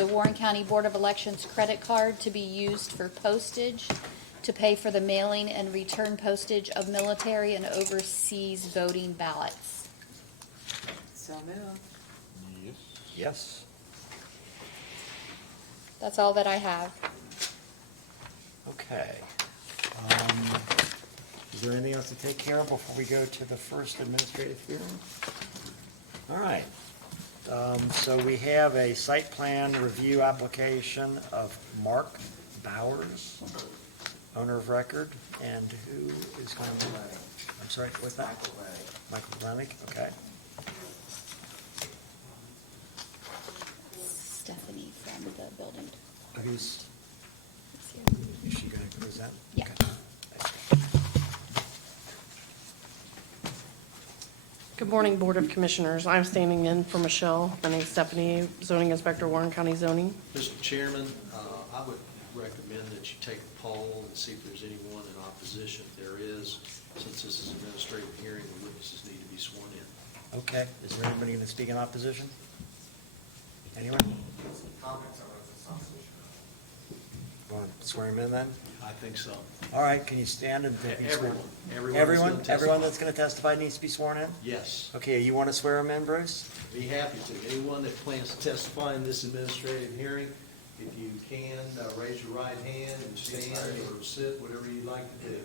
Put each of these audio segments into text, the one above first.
the Warren County Board of Elections credit card to be used for postage to pay for the mailing and return postage of military and overseas voting ballots. So moved. Yes. Yes. That's all that I have. Okay. Is there anything else to take care of before we go to the first administrative hearing? All right. So we have a site plan review application of Mark Bowers, owner of record, and who is going to, I'm sorry, what's that? Michael Lennick, okay. Stephanie from the building. Who's, It's here. is she going to present? Yeah. Okay. Good morning, Board of Commissioners. I'm standing in for Michelle. My name's Stephanie, Zoning Inspector, Warren County Zoning. Mr. Chairman, I would recommend that you take a poll and see if there's anyone in opposition. If there is, since this is an administrative hearing, the witnesses need to be sworn in. Okay, is there anybody going to speak in opposition? Anyone? Comments on this opposition? Want to swear him in then? I think so. All right, can you stand and be sworn? Everyone. Everyone that's going to testify needs to be sworn in? Yes, Okay, you want to swear him in, Bruce? be happy to. Anyone that plans to testify in this administrative hearing, if you can, raise your right hand and stand or sit, whatever you'd like to do.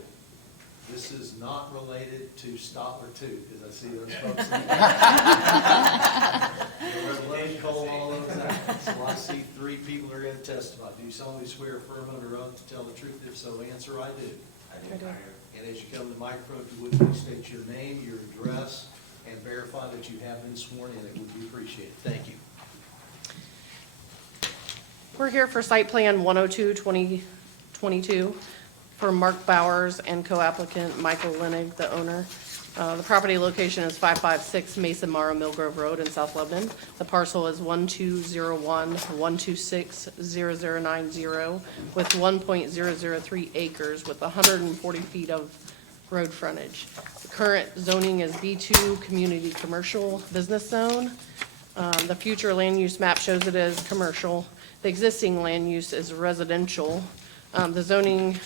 This is not related to Stotler 2, because I see those folks. Let call all those out. So I see 3 people are going to testify. Do you solemnly swear affirm under oath to tell the truth? If so, answer I do. I do. And as you come to the microphone, if you would please state your name, your address, and verify that you have been sworn in. It would be appreciated. Thank you. We're here for site plan 102-2022 for Mark Bowers and co-applicant Michael Lenig, the owner. The property location is 556 Mason Morrow Millgrove Road in South Lebanon. The parcel is 1201-126-0090 with 1.003 acres with 140 feet of road frontage. The current zoning is B2 Community Commercial Business Zone. The future land use map shows it as commercial. The existing land use is residential. The zoning,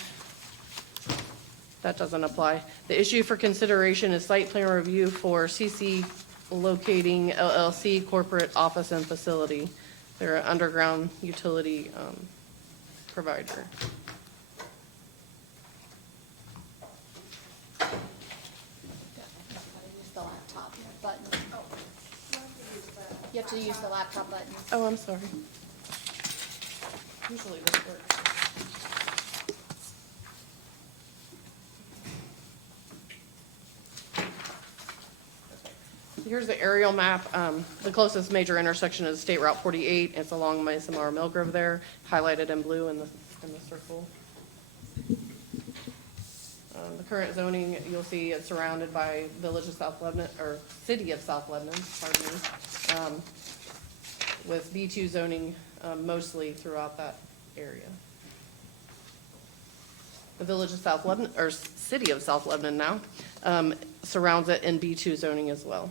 that doesn't apply. The issue for consideration is site plan review for CC Locating LLC corporate office and facility. They're an underground utility provider. Use the laptop button. You have to use the laptop button. Oh, I'm sorry. Usually this works. Here's the aerial map. The closest major intersection is State Route 48. It's along Mason Morrow Millgrove there, highlighted in blue in the circle. The current zoning, you'll see it's surrounded by Village of South Lebanon, or City of South Lebanon, pardon me, with B2 zoning mostly throughout that area. The Village of South Lebanon, or City of South Lebanon now, surrounds it in B2 zoning as well.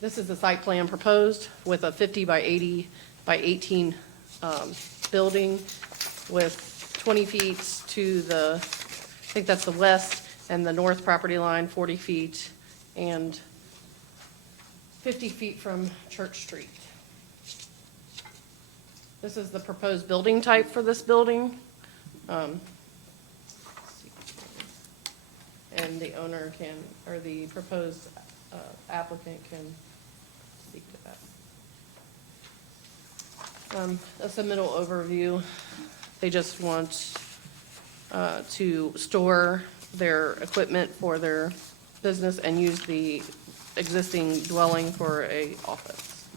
This is the site plan proposed with a 50 by 80 by 18 building with 20 feet to the, I think that's the west, and the north property line, 40 feet, and 50 feet from Church Street. This is the proposed building type for this building. And the owner can, or the proposed applicant can speak to that. A submittal overview. They just want to store their equipment for their business and use the existing dwelling for a office.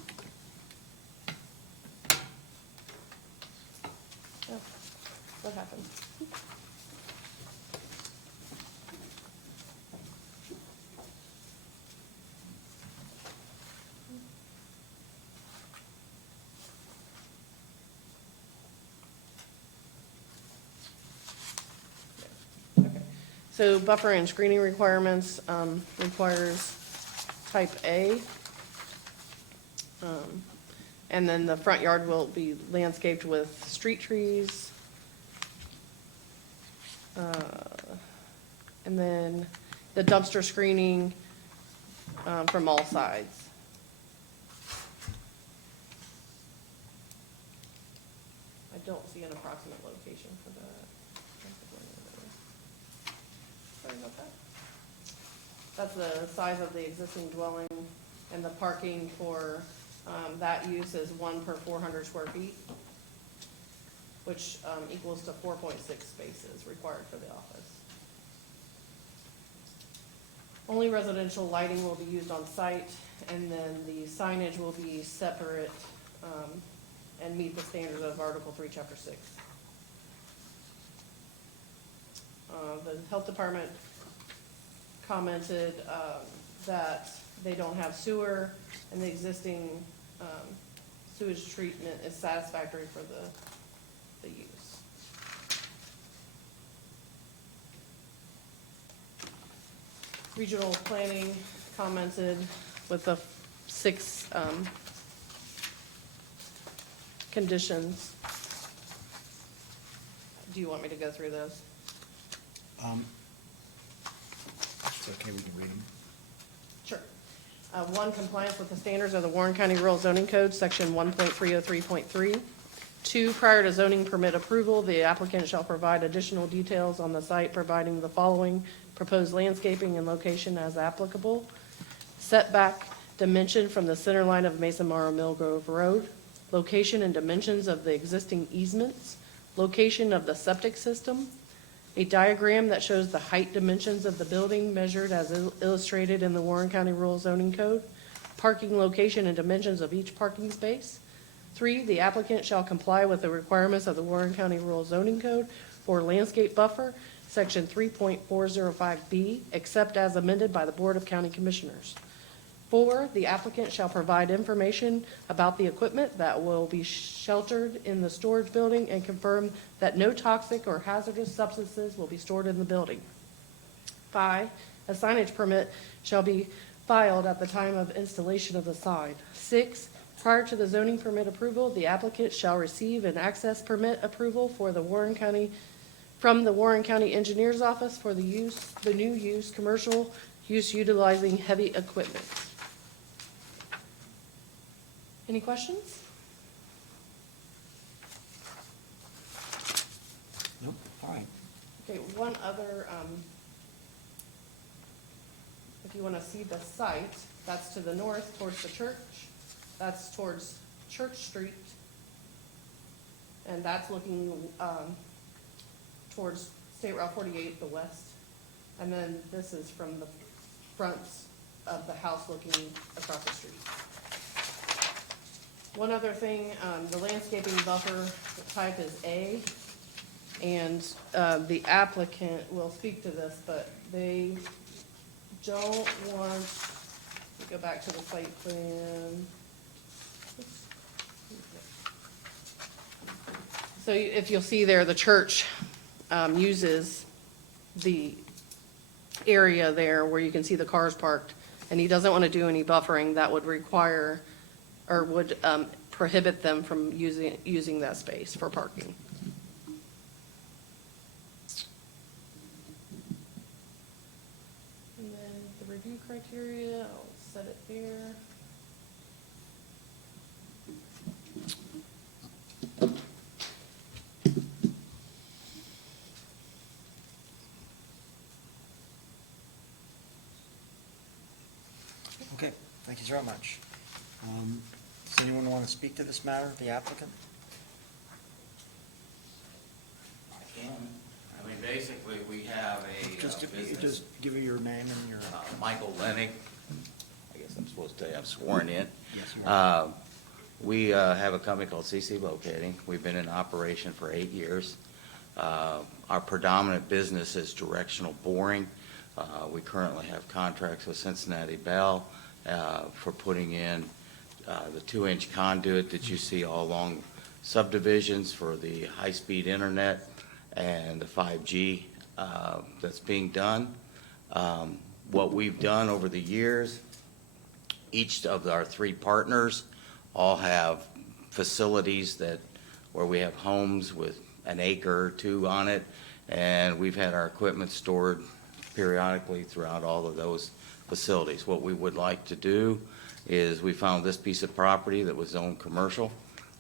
Oh, what happened? So buffer and screening requirements requires type A. And then the front yard will be landscaped with street trees. And then the dumpster screening from all sides. I don't see an approximate location for that. Sorry about that. That's the size of the existing dwelling, and the parking for that use is 1 per 400 square feet, which equals to 4.6 spaces required for the office. Only residential lighting will be used on site, and then the signage will be separate and meet the standards of Article 3, Chapter 6. The health department commented that they don't have sewer, and the existing sewage treatment is satisfactory for the use. Regional planning commented with the 6 conditions. Do you want me to go through those? It's okay, we can read them. Sure. 1, compliance with the standards of the Warren County Rural Zoning Code, section 1.303.3. 2, prior to zoning permit approval, the applicant shall provide additional details on the site, providing the following: proposed landscaping and location as applicable, setback dimension from the center line of Mesa Mara Mill Grove Road, location and dimensions of the existing easements, location of the septic system, a diagram that shows the height dimensions of the building measured as illustrated in the Warren County Rural Zoning Code, parking location and dimensions of each parking space. 3, the applicant shall comply with the requirements of the Warren County Rural Zoning Code for landscape buffer, section 3.405B, except as amended by the Board of County Commissioners. 4, the applicant shall provide information about the equipment that will be sheltered in the storage building and confirm that no toxic or hazardous substances will be stored in the building. 5, a signage permit shall be filed at the time of installation of the sign. 6, prior to the zoning permit approval, the applicant shall receive an access permit approval for the Warren County, from the Warren County Engineers Office for the new use, commercial use utilizing heavy equipment. Any questions? Nope, all right. Okay, one other, if you want to see the site, that's to the north towards the church. That's towards Church Street. And that's looking towards State Route 48, the west. And then this is from the front of the house looking across the street. One other thing, the landscaping buffer type is A, and the applicant will speak to this, but they don't want, let me go back to the site plan. So if you'll see there, the church uses the area there where you can see the cars parked, and he doesn't want to do any buffering that would require or would prohibit them from using that space for parking. And then the review criteria, I'll set it there. Okay, thank you very much. Does anyone want to speak to this matter, the applicant? I can. I mean, basically, we have a Just business, give me your name and your, Michael Lennig. I guess I'm supposed to have sworn in. yes, you are. We have a company called CC Locating. We've been in operation for 8 years. Our predominant business is directional boring. We currently have contracts with Cincinnati Bell for putting in the 2-inch conduit that you see all along subdivisions for the high-speed internet and the 5G that's being done. What we've done over the years, each of our 3 partners all have facilities where we have homes with an acre or two on it, and we've had our equipment stored periodically throughout all of those facilities. What we would like to do is, we found this piece of property that was zoned commercial.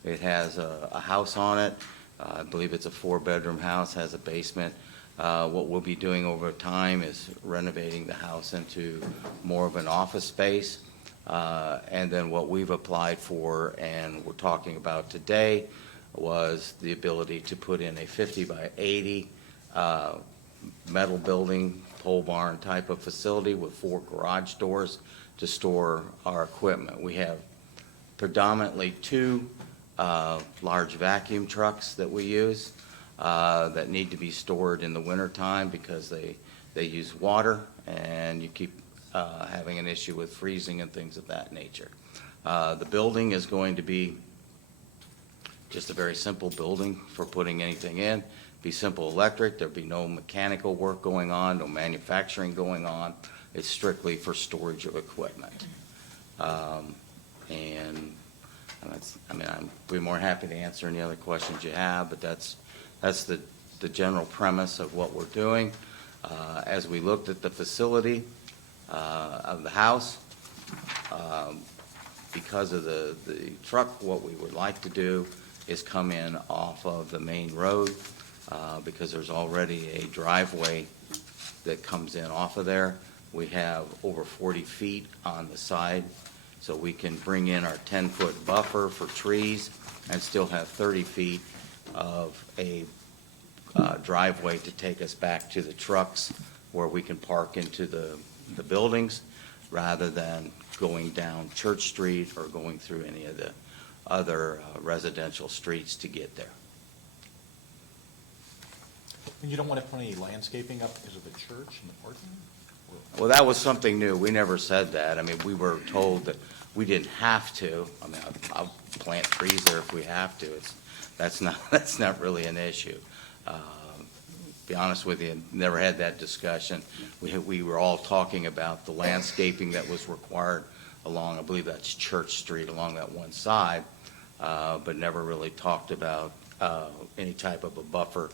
It has a house on it. I believe it's a 4-bedroom house, has a basement. What we'll be doing over time is renovating the house into more of an office space. And then what we've applied for and we're talking about today was the ability to put in a 50 by 80 metal building, pole barn type of facility with 4 garage doors to store our equipment. We have predominantly 2 large vacuum trucks that we use that need to be stored in the wintertime because they use water, and you keep having an issue with freezing and things of that nature. The building is going to be just a very simple building for putting anything in. Be simple electric. There'll be no mechanical work going on, no manufacturing going on. It's strictly for storage of equipment. And I'd be more happy to answer any other questions you have, but that's the general premise of what we're doing. As we looked at the facility of the house, because of the truck, what we would like to do is come in off of the main road, because there's already a driveway that comes in off of there. We have over 40 feet on the side, so we can bring in our 10-foot buffer for trees and still have 30 feet of a driveway to take us back to the trucks where we can park into the buildings, rather than going down Church Street or going through any of the other residential streets to get there. And you don't want to put any landscaping up because of the church and the parking? Well, that was something new. We never said that. I mean, we were told that we didn't have to. I mean, I'll plant trees there if we have to. That's not really an issue. Be honest with you, never had that discussion. We were all talking about the landscaping that was required along, I believe that's Church Street, along that one side, but never really talked about any type of a buffer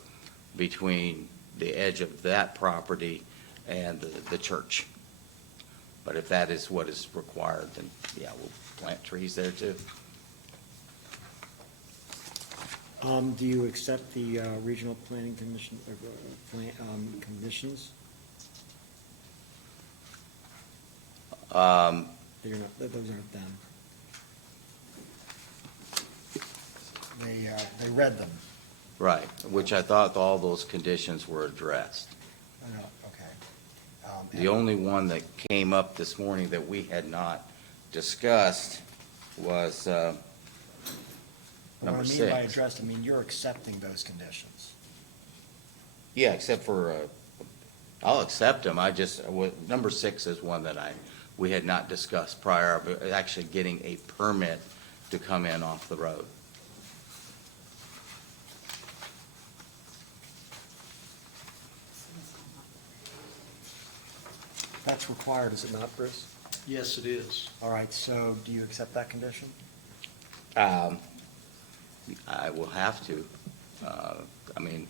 between the edge of that property and the church. But if that is what is required, then yeah, we'll plant trees there too. Do you accept the regional planning commission, conditions? You're not, those aren't them. They read them. Right, which I thought all those conditions were addressed. Oh, no, okay. The only one that came up this morning that we had not discussed was number 6. What I mean by addressed, I mean you're accepting those conditions. Yeah, except for, I'll accept them. Number 6 is one that we had not discussed prior, but actually getting a permit to come in off the road. That's required, is it not, Bruce? Yes, it is. All right, so do you accept that condition? I will have to. I mean,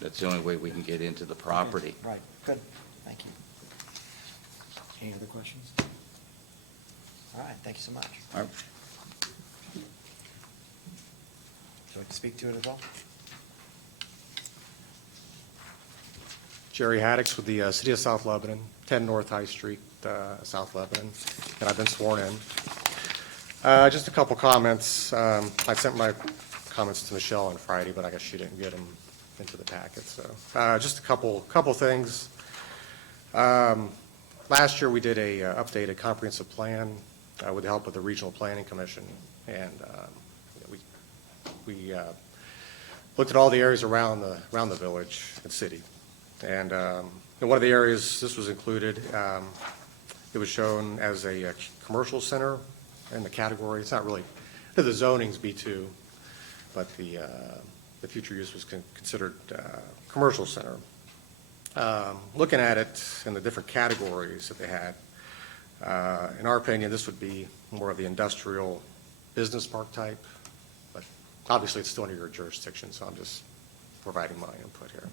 that's the only way we can get into the property. Right, good, thank you. Any other questions? All right, thank you so much. All right. Would you like to speak to it at all? Jerry Haddix with the City of South Lebanon, 10 North High Street, South Lebanon, and I've been sworn in. Just a couple comments. I sent my comments to Michelle on Friday, but I guess she didn't get them into the packet. So just a couple things. Last year we did a updated comprehensive plan with the help of the Regional Planning Commission, and we looked at all the areas around the village and city. And in one of the areas, this was included, it was shown as a commercial center in the category. It's not really, the zoning's B2, but the future use was considered commercial center. Looking at it in the different categories that they had, In our opinion, this would be more of the industrial business park type, but obviously it's still under your jurisdiction, so I'm just providing my input here.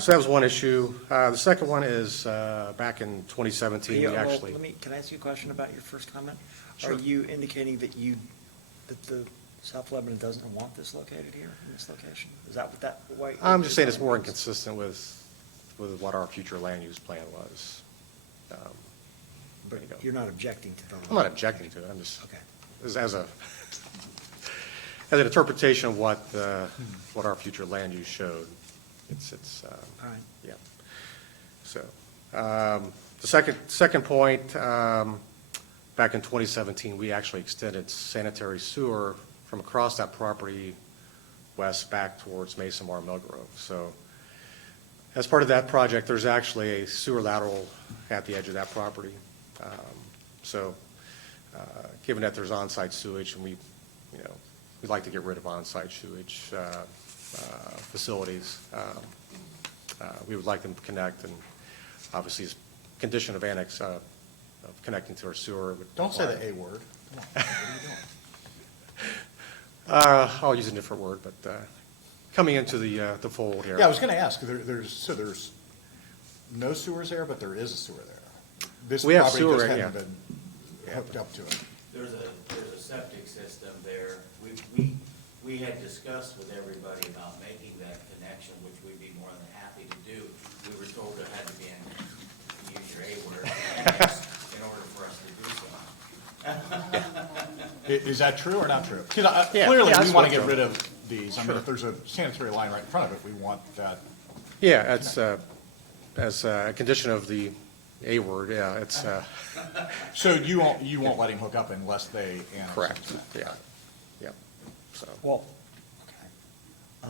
So that was one issue. The second one is, back in 2017, we Yeah, well, actually. can I ask you a question about your first comment? Sure. Are you indicating that the South Lebanon doesn't want this located here, in this location? Is that what that, why? I'm just saying it's more inconsistent with what our future land use plan was. But there you go. you're not objecting to the. I'm not objecting to it, I'm just, Okay. as an interpretation of what our future land use showed. It's, All right. yeah. So, the second point, back in 2017, we actually extended sanitary sewer from across that property west back towards Mason Mar Mill Grove. So, as part of that project, there's actually a sewer lateral at the edge of that property. So, given that there's on-site sewage, and we'd like to get rid of on-site sewage facilities, we would like them to connect, and obviously, as condition of annex, of connecting to our sewer. Don't say the A word. Come on, what are you doing? I'll use a different word, but coming into the fold here. Yeah, I was gonna ask, there's no sewers there, but there is a sewer there. This We have property sewer, just yeah. hadn't been hooked up to it. There's a septic system there. We had discussed with everybody about making that connection, which we'd be more than happy to do. We were told it had to be in, use your A word, in order for us to do so. Is that true or not true? Because Yeah, clearly, yeah, we that's want to what's get true. rid of these. I mean, if there's a sanitary line right in front of it, we want that. Yeah, it's, as a condition of the A word, yeah, it's, So you won't let him hook up unless they annex? correct, yeah, yep, so. Well, okay.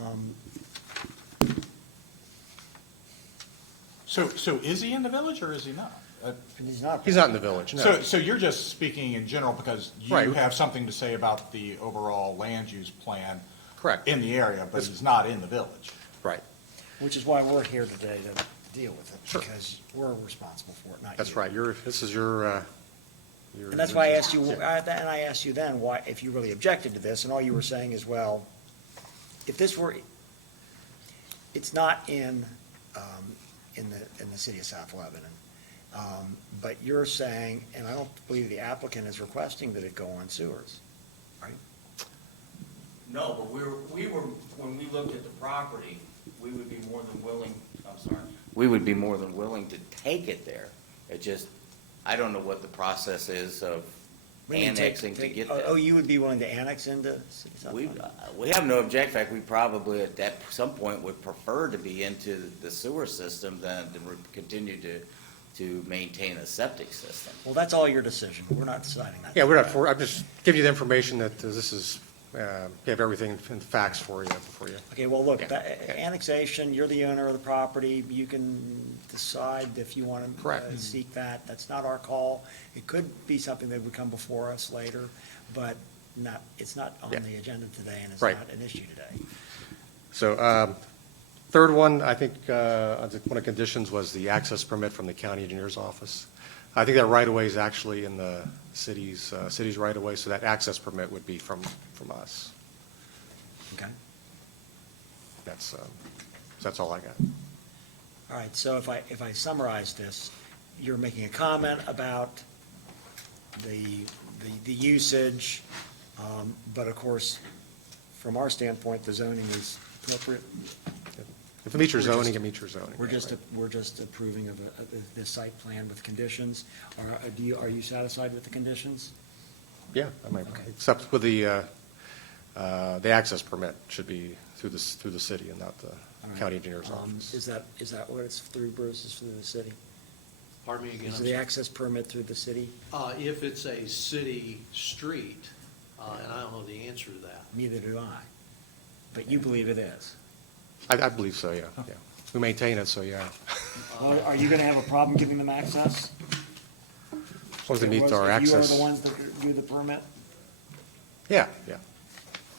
So is he in the village or is he not? And he's not. He's not in the village, no. So you're just speaking in general because you Right. have something to say about the overall land use plan Correct, in the area, but he's not in the village. right, Which is why we're here today to deal with it. Sure. Because we're responsible for it, not you. that's right, this is your. And that's why I asked you, and I asked you then, why, if you really objected to this, and all you were saying is, well, if this were, it's not in the city of South Lebanon. But you're saying, and I don't believe the applicant is requesting that it go on sewers, right? No, but we were, when we looked at the property, we would be more than willing, I'm sorry. We would be more than willing to take it there. It just, I don't know what the process is of What do you mean, annexing to get there. Oh, you would be willing to annex into South We, Lebanon? we have no objection. In fact, we probably at some point would prefer to be into the sewer system than to continue to maintain a septic system. Well, that's all your decision. We're not deciding that. Yeah, I'm just giving you the information that this is, you have everything in facts for you before you. Okay, well, look, Yeah, that- okay. annexation, you're the owner of the property, you can decide if you want to Correct. seek that. That's not our call. It could be something that would come before us later, but it's not on Yeah. the agenda today, and it's Right. not an issue today. So, third one, I think, one of the conditions was the access permit from the county engineer's office. I think that right-of-way is actually in the city's right-of-way, so that access permit would be from us. Okay? That's all I got. All right, so if I summarize this, you're making a comment about the usage, but of course, from our standpoint, the zoning is appropriate. If it meets your zoning, it meets your zoning. We're just, Right. we're just approving of the site plan with conditions. Are you satisfied with the conditions? Yeah, I mean, Okay. except with the access permit should be through the city and not the All right. county engineer's office. Is that what it's through, Bruce, is through the city? Pardon me again? Is I'm the sorry. access permit through the city? If it's a city street, and I don't know the answer to that. Neither do I. But you believe it is. I believe so, yeah, yeah. We maintain it, so yeah. Well, are you gonna have a problem giving them access? As long as it meets our If you are access. the ones that do the permit, Yeah, yeah.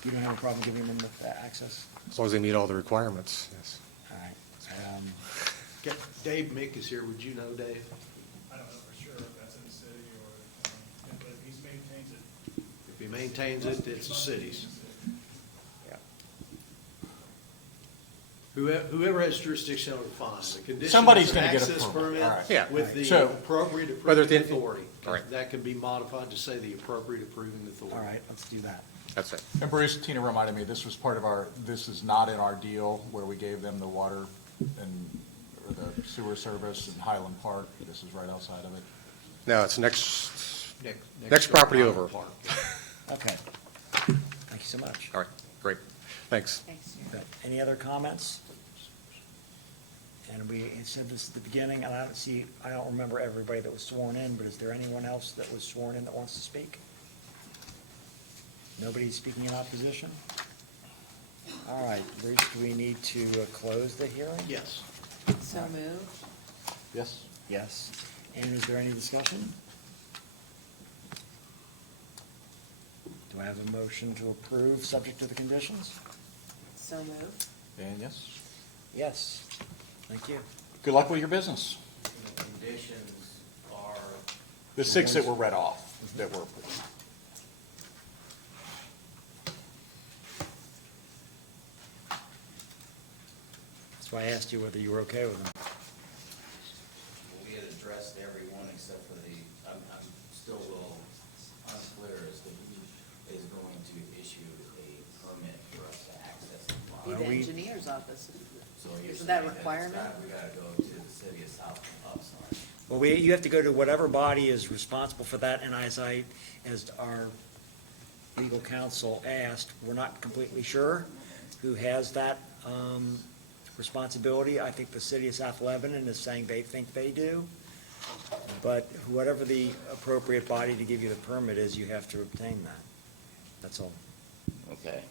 you don't have a problem giving them the access? As long as they meet all the requirements, yes. All right. Dave Mick is here. Would you know, Dave? I don't know for sure. maintains it, it's the city's. Yeah. Whoever has jurisdiction over the fine, the condition Somebody's is an gonna get a access permit, permit all right. Yeah. with the So- appropriate Whether approving it's the- authority. all right. That can be modified to say the appropriate approving authority. All right, let's do that. That's it. And Bruce, Tina reminded me, this was part of our, this is not in our deal where we gave them the water and, or the sewer service in Highland Park. This is right outside of it. No, it's next property to over. Park. Okay. Thank you so much. All right, great. Thanks. Thanks. Okay. Any other comments? And we said this at the beginning, and I don't remember everybody that was sworn in, but is there anyone else that was sworn in that wants to speak? Nobody speaking in opposition? All right, Bruce, do we need to close the hearing? Yes. So moved. Yes? Yes. And is there any discussion? Do I have a motion to approve, subject to the conditions? So moved. And yes? Yes. Thank you. Good luck with your business. The conditions are, The 6 that were read off, that were, That's why I asked you whether you were okay with them. we had addressed every one except for I'm still a little unclear as to who is going to issue a permit for us to access the Be lot. the we- engineer's office. So you're Isn't that saying requirement? we gotta go to the city of South Upsilon. Well, you have to go to whatever body is responsible for that, and as our legal counsel asked, we're not completely sure who has that responsibility. I think the city of South Lebanon is saying they think they do, but whatever the appropriate body to give you the permit is, you have to obtain that. That's all. Okay.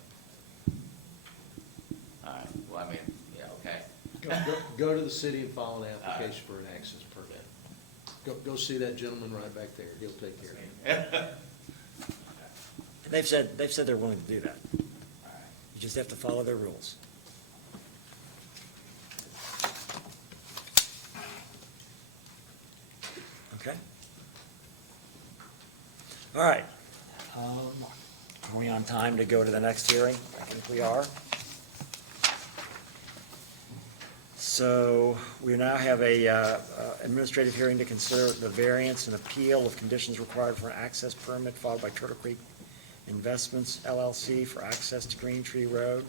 All right, well, I mean, yeah, okay. Go to the city and file an application for an access permit. Go see that gentleman right back there. He'll take care of it. And they've said they're willing to do that. You just have to follow their rules. Okay? All right. Are we on time to go to the next hearing? I think we are. So we now have a administrative hearing to consider the variance and appeal of conditions required for an access permit filed by Turtle Creek Investments LLC for access to Green Tree Road.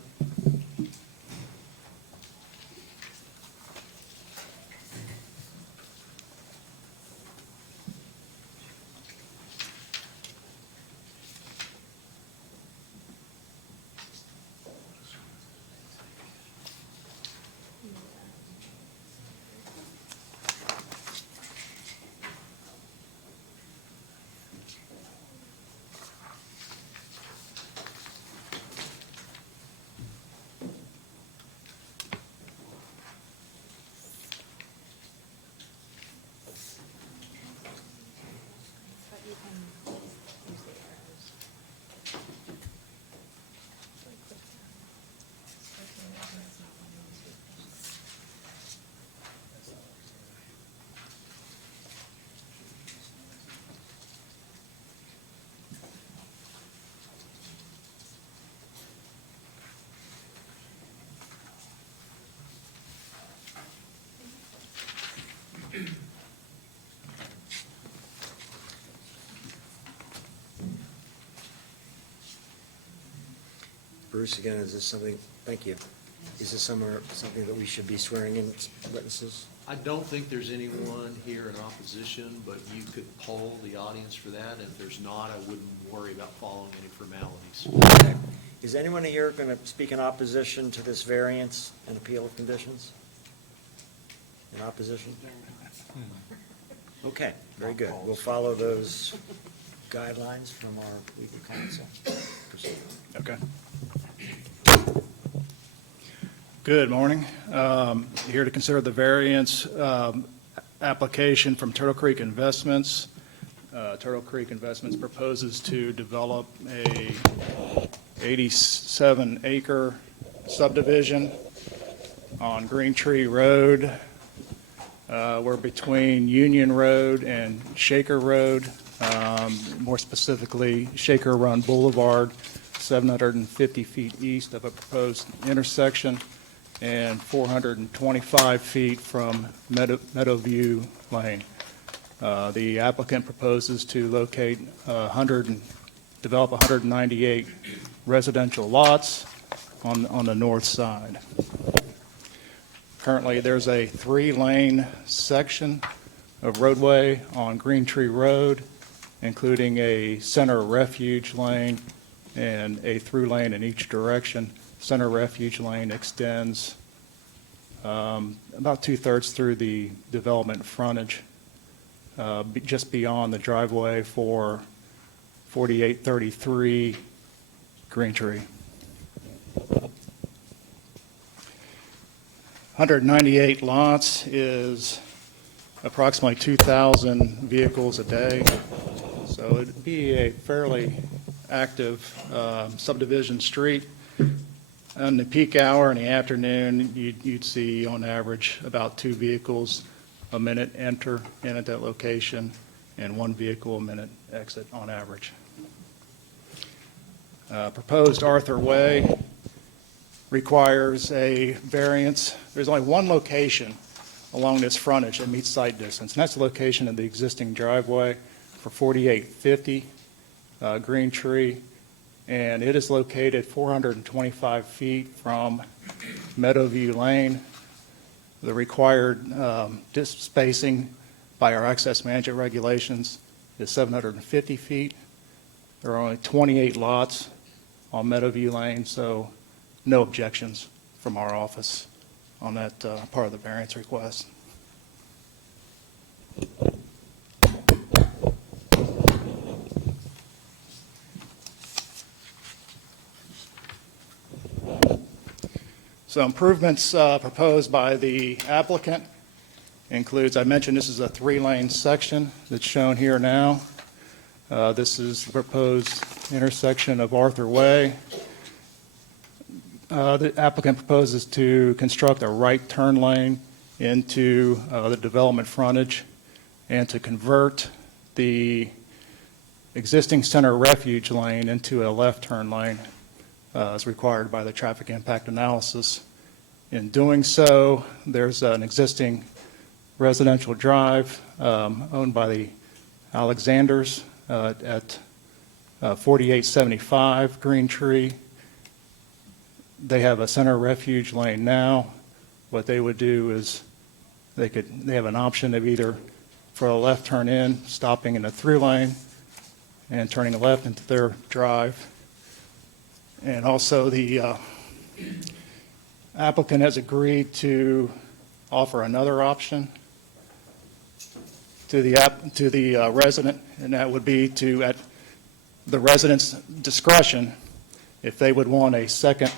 Bruce, again, is this something, thank you. Is this something that we should be swearing in witnesses? I don't think there's anyone here in opposition, but you could poll the audience for that. If there's not, I wouldn't worry about following any formalities. Okay. Is anyone here going to speak in opposition to this variance and appeal of conditions? In opposition? Okay, very good. We'll follow those guidelines from our legal counsel. Proceed. Okay. Good morning. Here to consider the variance application from Turtle Creek Investments. Turtle Creek Investments proposes to develop a 87-acre subdivision on Green Tree Road. We're between Union Road and Shaker Road. more specifically Shaker Run Boulevard, 750 feet east of a proposed intersection, and 425 feet from Meadowview Lane. The applicant proposes to locate develop 198 residential lots on the north side. Currently, there's a 3-lane section of roadway on Green Tree Road, including a center refuge lane and a through lane in each direction. Center refuge lane extends about 2/3 through the development frontage, just beyond the driveway for 4833 Green Tree. 198 lots is approximately 2,000 vehicles a day, so it'd be a fairly active subdivision street. On the peak hour in the afternoon, you'd see on average about 2 vehicles a minute enter in at that location and 1 vehicle a minute exit on average. Proposed Arthur Way requires a variance. There's only one location along this frontage that meets site distance, and that's the location of the existing driveway for 4850 Green Tree, and it is located 425 feet from Meadowview Lane. The required spacing by our access management regulations is 750 feet. There are only 28 lots on Meadowview Lane, so no objections from our office on that part of the variance request. So improvements proposed by the applicant includes, I mentioned this is a 3-lane section that's shown here now. This is the proposed intersection of Arthur Way. The applicant proposes to construct a right turn lane into the development frontage and to convert the existing center refuge lane into a left turn lane as required by the traffic impact analysis. In doing so, there's an existing residential drive owned by the Alexanders at 4875 Green Tree. They have a center refuge lane now. What they would do is they have an option of either for a left turn in, stopping in a through lane and turning left into their drive. And also the applicant has agreed to offer another option to the resident, and that would be to, at the resident's discretion, if they would want a second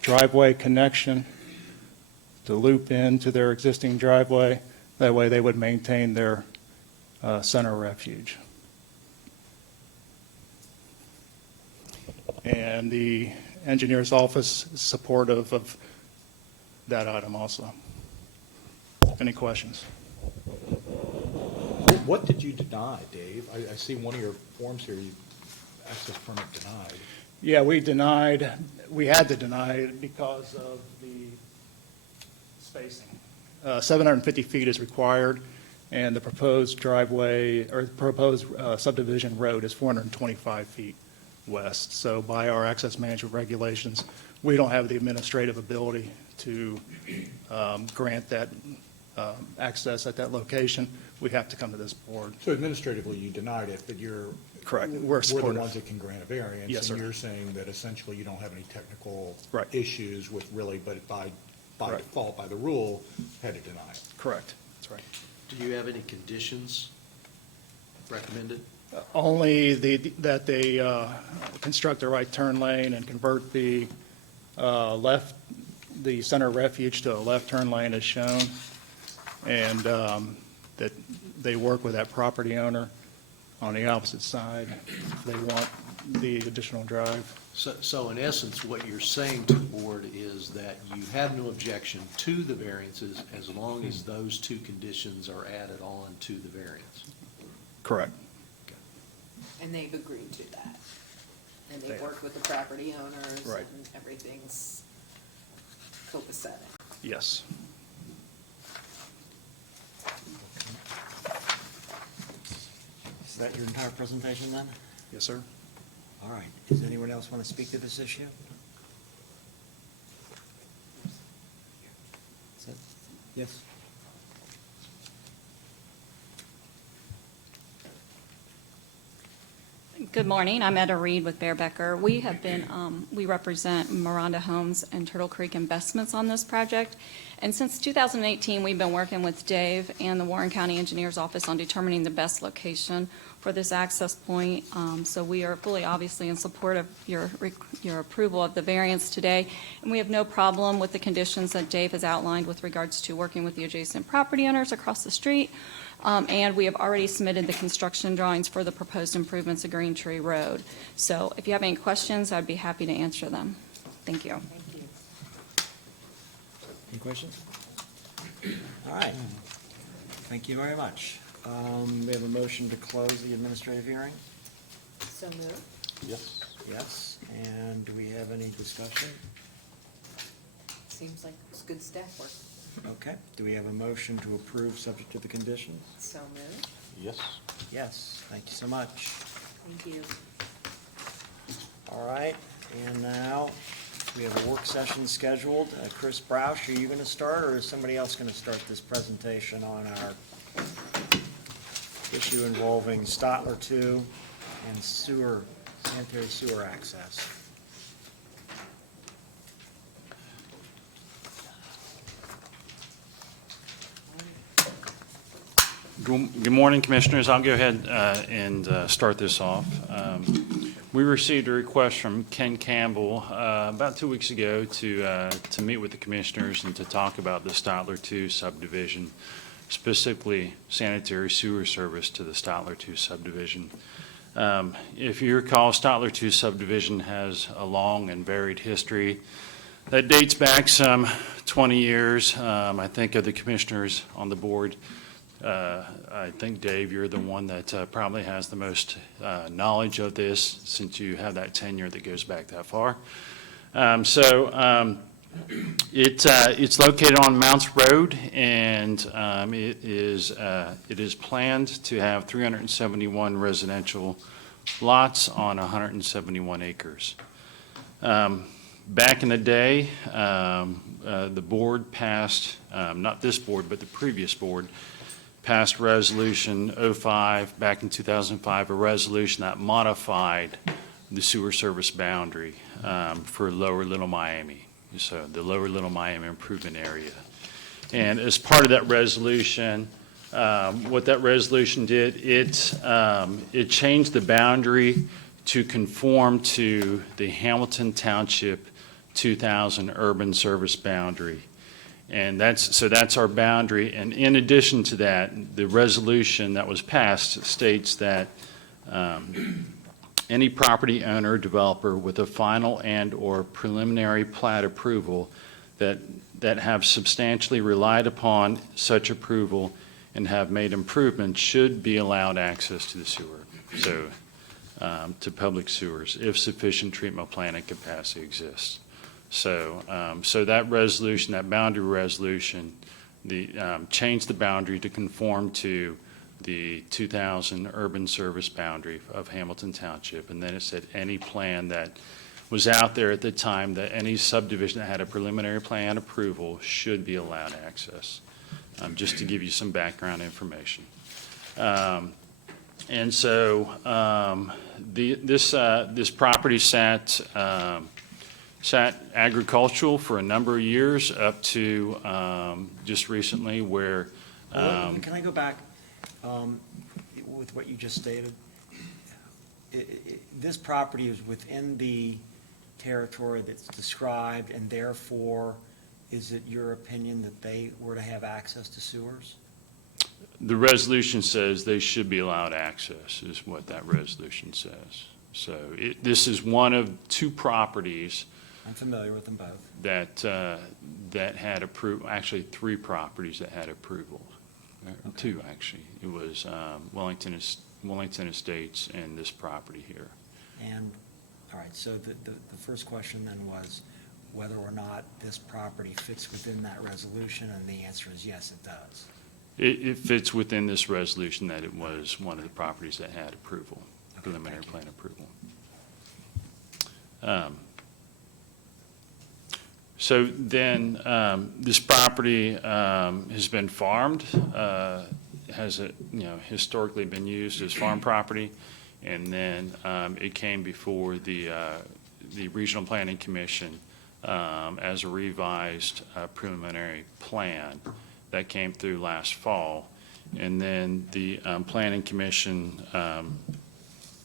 driveway connection to loop into their existing driveway. That way they would maintain their center refuge. And the engineer's office is supportive of that item also. Any questions? What did you deny, Dave? I see one of your forms here, access permit denied. Yeah, we had to deny it because of the spacing. 750 feet is required, and the proposed driveway, or proposed subdivision road is 425 feet west. So by our access management regulations, we don't have the administrative ability to grant that access at that location. We have to come to this board. So administratively, you denied it, but you're. Correct. We're We're the supportive. ones that can grant a variance. Yes, sir. And you're saying that essentially you don't have any technical Right. issues with really, but by Right. default, by the rule, had to deny it. Correct. That's right. Do you have any conditions recommended? Only that they construct a right turn lane and convert the the center refuge to a left turn lane as shown, and that they work with that property owner on the opposite side if they want the additional drive. So in essence, what you're saying to the board is that you have no objection to the variances as long as those two conditions are added on to the variance. Correct. Okay. And they've agreed to that. And They they've worked with the property owners Right. and everything's copacetic. Yes. Is that your entire presentation then? Yes, sir. All right. Does anyone else want to speak to this issue? Is that- Yes. Good morning. I'm Etta Reed with Bear Becker. We have been, we represent Miranda Homes and Turtle Creek Investments on this project. And since 2018, we've been working with Dave and the Warren County Engineers Office on determining the best location for this access point. So we are fully, obviously, in support of your approval of the variance today. And we have no problem with the conditions that Dave has outlined with regards to working with the adjacent property owners across the street. And we have already submitted the construction drawings for the proposed improvements of Green Tree Road. So if you have any questions, I'd be happy to answer them. Thank you. Thank you. Any questions? All right. Thank you very much. We have a motion to close the administrative hearing? So moved. Yes. Yes. And do we have any discussion? Seems like it's good staff work. Okay. Do we have a motion to approve subject to the conditions? So moved. Yes. Yes. Thank you so much. Thank you. All right. And now we have a work session scheduled. Chris Broush, are you going to start, or is somebody else going to start this presentation on our issue involving Stotler 2 and sanitary sewer access? Good morning, Commissioners. I'll go ahead and start this off. We received a request from Ken Campbell about 2 weeks ago to meet with the Commissioners and to talk about the Stotler 2 subdivision, specifically sanitary sewer service to the Stotler 2 subdivision. If you recall, Stotler 2 subdivision has a long and varied history that dates back some 20 years. I think of the Commissioners on the board. I think, Dave, you're the one that probably has the most knowledge of this, since you have that tenure that goes back that far. It's located on Mounts Road, and it is planned to have 371 residential lots on 171 acres. Back in the day, the board passed, not this board, but the previous board, passed Resolution 05 back in 2005, a resolution that modified the sewer service boundary for Lower Little Miami, so the Lower Little Miami improvement area. And as part of that resolution, what that resolution did, it changed the boundary to conform to the Hamilton Township 2000 urban service boundary. And that's our boundary. And in addition to that, the resolution that was passed states that any property owner or developer with a final and/or preliminary plat approval that have substantially relied upon such approval and have made improvements should be allowed access to the sewer, so to public sewers, if sufficient treatment plant and capacity exists. So that resolution, that boundary resolution, changed the boundary to conform to the 2000 urban service boundary of Hamilton Township. And then it said any plan that was out there at the time, that any subdivision that had a preliminary plan approval should be allowed access, just to give you some background information. And so this property sat agricultural for a number of years, up to just recently, where Can I go back with what you just stated? This property is within the territory that's described, and therefore, is it your opinion that they were to have access to sewers? the resolution says they should be allowed access, is what that resolution says. So this is one of two properties I'm familiar with them both. that had approval, actually three properties that had approval. Two, actually. It was Wellington Estates and this property here. And, all right, so the first question then was whether or not this property fits within that resolution, and the answer is yes, it does. It fits within this resolution that it was one of the properties that had approval, Okay, preliminary thank you. plan approval. So then, this property has been farmed, has, historically been used as farm property, and then it came before the Regional Planning Commission as a revised preliminary plan that came through last fall. And then the Planning Commission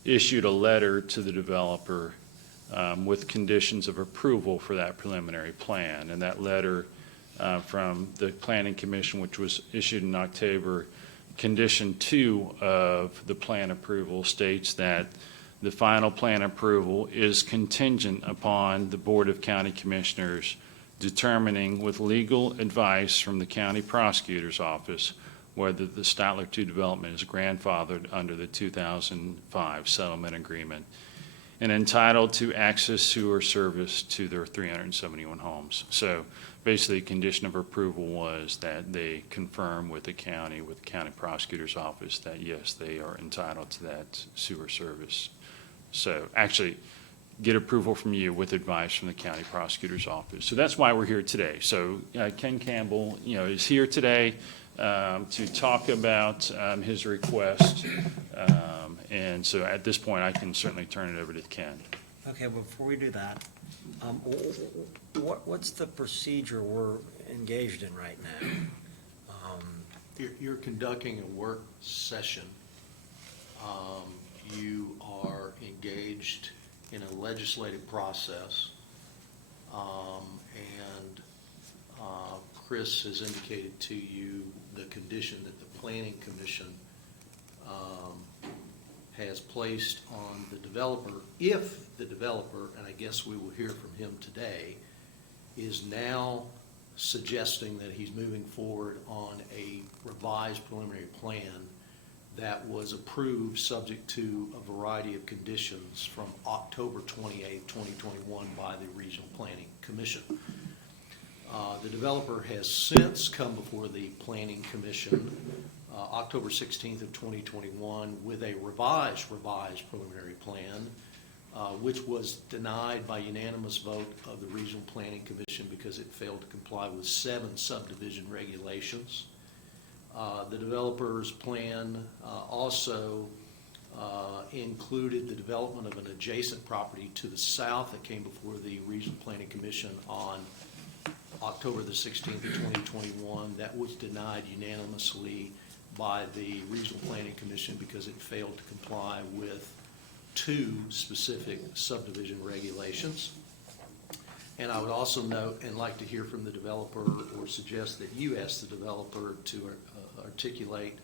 issued a letter to the developer with conditions of approval for that preliminary plan. And that letter from the Planning Commission, which was issued in October, condition 2 of the plan approval states that the final plan approval is contingent upon the Board of County Commissioners determining with legal advice from the County Prosecutor's Office whether the Statler II development is grandfathered under the 2005 settlement agreement and entitled to access sewer service to their 371 homes. So basically, condition of approval was that they confirm with the county prosecutor's office that yes, they are entitled to that sewer service. So actually, get approval from you with advice from the county prosecutor's office. So that's why we're here today. So Ken Campbell, is here today to talk about his request. And so at this point, I can certainly turn it over to Ken. Okay, well, before we do that, what's the procedure we're engaged in right now? You're conducting a work session. You are engaged in a legislative process. And Chris has indicated to you the condition that the Planning Commission has placed on the developer, if the developer, and I guess we will hear from him today, is now suggesting that he's moving forward on a revised preliminary plan that was approved subject to a variety of conditions from October 28, 2021 by the Regional Planning Commission. The developer has since come before the Planning Commission October 16th of 2021 with a revised preliminary plan, which was denied by unanimous vote of the Regional Planning Commission because it failed to comply with 7 subdivision regulations. The developer's plan also included the development of an adjacent property to the south that came before the Regional Planning Commission on October the 16th of 2021. That was denied unanimously by the Regional Planning Commission because it failed to comply with 2 specific subdivision regulations. And I would also note and like to hear from the developer or suggest that you ask the developer to articulate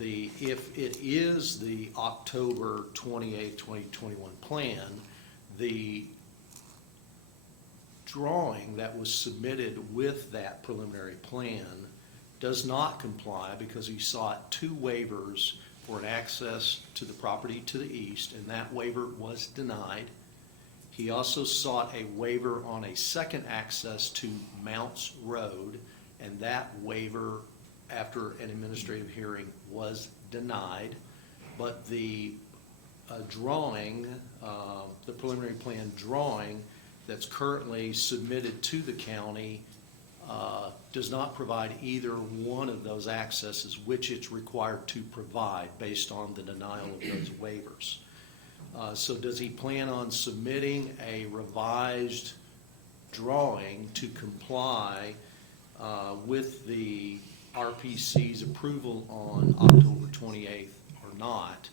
if it is the October 28, 2021 plan, the drawing that was submitted with that preliminary plan does not comply because he sought 2 waivers for an access to the property to the east, and that waiver was denied. He also sought a waiver on a second access to Mounts Road, and that waiver, after an administrative hearing, was denied. But the drawing, the preliminary plan drawing that's currently submitted to the county does not provide either one of those accesses which it's required to provide based on the denial of those waivers. So does he plan on submitting a revised drawing to comply with the RPC's approval on October 28th or not?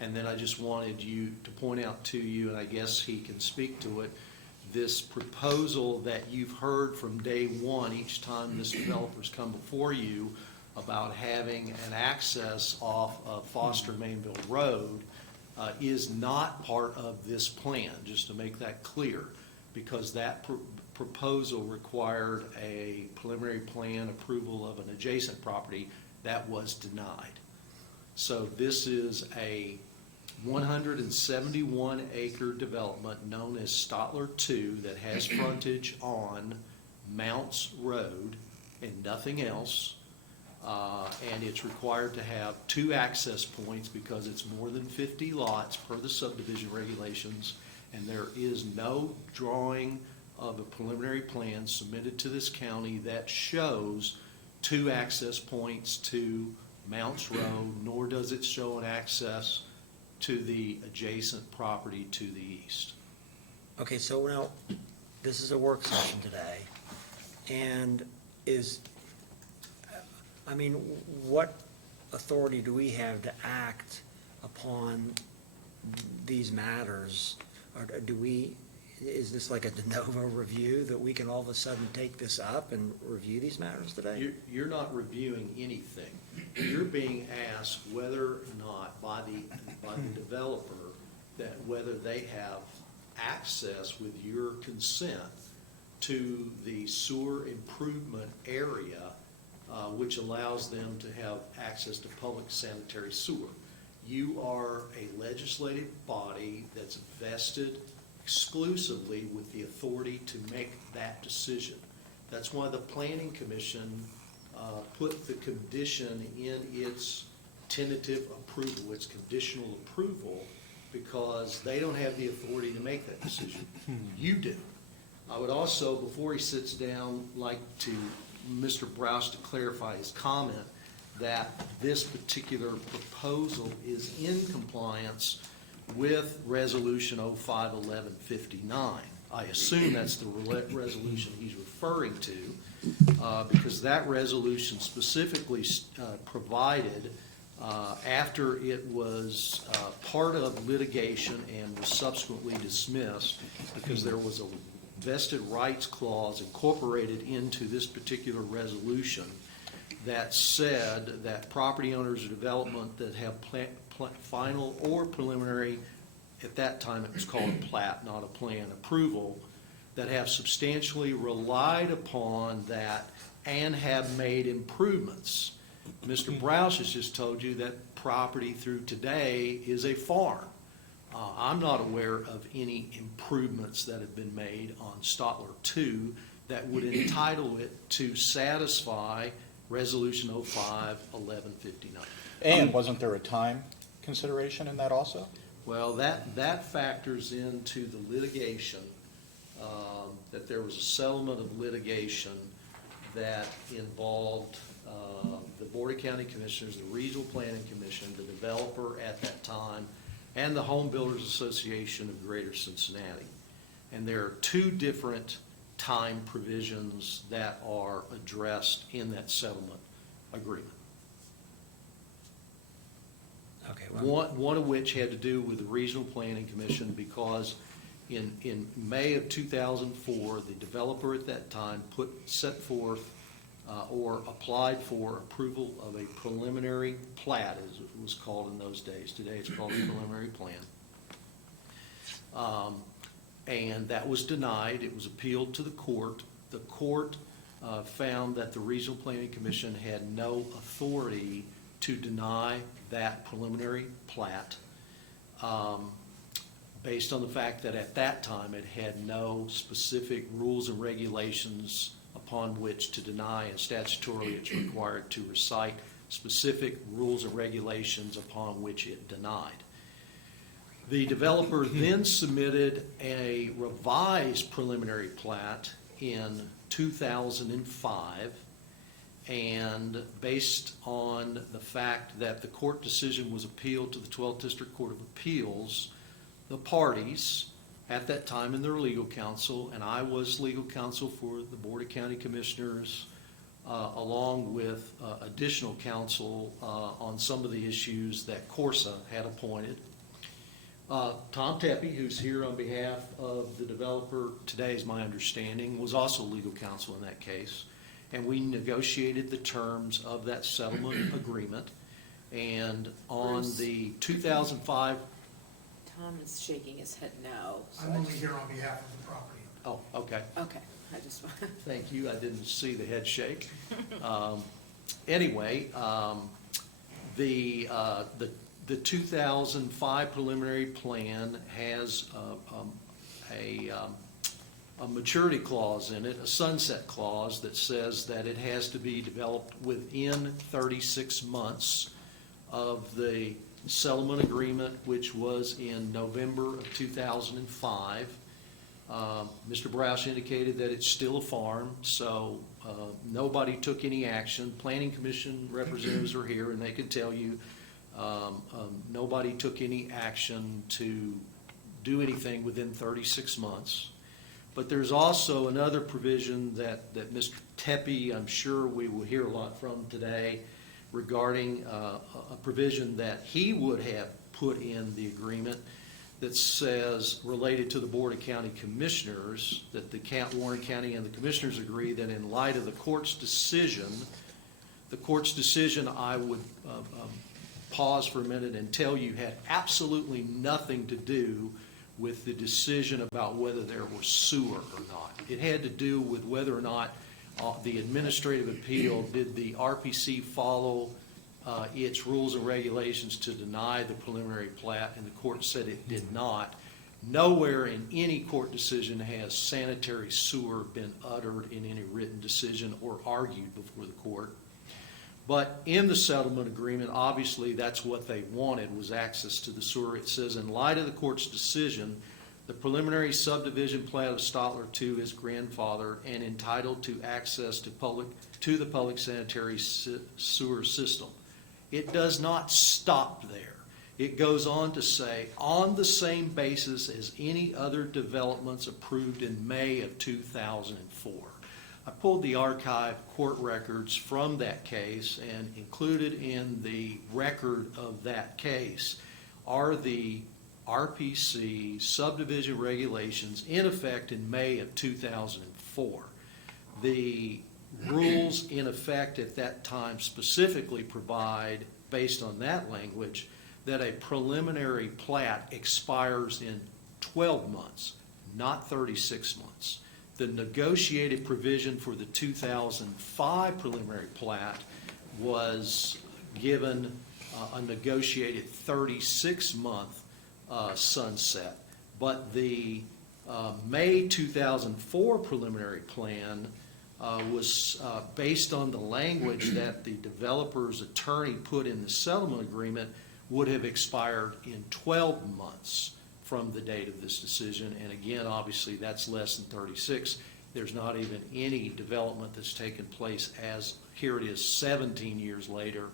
And then I just wanted you to point out to you, and I guess he can speak to it, this proposal that you've heard from day one each time this developer's come before you about having an access off of Foster Mainville Road is not part of this plan, just to make that clear, because that proposal required a preliminary plan approval of an adjacent property that was denied. So this is a 171 acre development known as Stotler 2 that has frontage on Mounts Road and nothing else. And it's required to have 2 access points because it's more than 50 lots per the subdivision regulations. And there is no drawing of a preliminary plan submitted to this county that shows 2 access points to Mounts Road, nor does it show an access to the adjacent property to the east. Okay, so now, this is a work session today, and what authority do we have to act upon these matters? Or is this like a de novo review that we can all of a sudden take this up and review these matters today? You're not reviewing anything. You're being asked whether or not by the developer, that whether they have access with your consent to the sewer improvement area, which allows them to have access to public sanitary sewer. You are a legislative body that's vested exclusively with the authority to make that decision. That's why the Planning Commission put the condition in its tentative approval, its conditional approval, because they don't have the authority to make that decision. You do. I would also, before he sits down, like to Mr. Browse to clarify his comment that this particular proposal is in compliance with Resolution 05-1159. I assume that's the resolution he's referring to, because that resolution specifically provided, after it was part of litigation and was subsequently dismissed, because there was a vested rights clause incorporated into this particular resolution that said that property owners of development that have final or preliminary, at that time it was called a plat, not a plan, approval, that have substantially relied upon that and have made improvements. Mr. Browse has just told you that property through today is a farm. I'm not aware of any improvements that have been made on Stotler 2 that would entitle it to satisfy Resolution 05-1159. And wasn't there a time consideration in that also? Well, that factors into the litigation, that there was a settlement of litigation that involved the Board of County Commissioners, the Regional Planning Commission, the developer at that time, and the Home Builders Association of Greater Cincinnati. And there are 2 different time provisions that are addressed in that settlement agreement. Okay, well, One of which had to do with the Regional Planning Commission, because in May of 2004, the developer at that time set forth or applied for approval of a preliminary plat, as it was called in those days. Today it's called a preliminary plan. And that was denied. It was appealed to the court. The court found that the Regional Planning Commission had no authority to deny that preliminary plat, based on the fact that at that time it had no specific rules and regulations upon which to deny, and statutorily it's required to recite specific rules and regulations upon which it denied. The developer then submitted a revised preliminary plat in 2005, and based on the fact that the court decision was appealed to the 12th District Court of Appeals, the parties at that time in their legal counsel, and I was legal counsel for the Board of County Commissioners, along with additional counsel on some of the issues that Corsa had appointed. Tom Tepe, who's here on behalf of the developer today, is my understanding, was also legal counsel in that case. And we negotiated the terms of that settlement agreement. And on Bruce. the 2005, Tom is shaking his head no. so I'm I only just- here on behalf of the property. oh, okay. Okay, I just want, Thank you, I didn't see the head shake. Anyway, The 2005 preliminary plan has a maturity clause in it, a sunset clause that says that it has to be developed within 36 months of the settlement agreement, which was in November of 2005. Mr. Brouse indicated that it's still a farm, so nobody took any action. Planning Commission representatives are here, and they can tell you nobody took any action to do anything within 36 months. But there's also another provision that Mr. Tepe, I'm sure we will hear a lot from today, regarding a provision that he would have put in the agreement that says, related to the Board of County Commissioners, that the Warren County and the Commissioners agree that in light of the court's decision, I would pause for a minute and tell you had absolutely nothing to do with the decision about whether there was sewer or not. It had to do with whether or not the administrative appeal, did the RPC follow its rules and regulations to deny the preliminary plat, and the court said it did not. Nowhere in any court decision has sanitary sewer been uttered in any written decision or argued before the court. But in the settlement agreement, obviously that's what they wanted, was access to the sewer. It says, in light of the court's decision, the preliminary subdivision plat of Stotler 2 is grandfathered and entitled to access to the public sanitary sewer system. It does not stop there. It goes on to say, on the same basis as any other developments approved in May of 2004. I pulled the archive court records from that case, and included in the record of that case are the RPC subdivision regulations in effect in May of 2004. The rules in effect at that time specifically provide, based on that language, that a preliminary plat expires in 12 months, not 36 months. The negotiated provision for the 2005 preliminary plat was given a negotiated 36-month sunset, but the May 2004 preliminary plan was based on the language that the developer's attorney put in the settlement agreement would have expired in 12 months from the date of this decision. And again, obviously, that's less than 36. There's not even any development that's taken place as, here it is, 17 years later.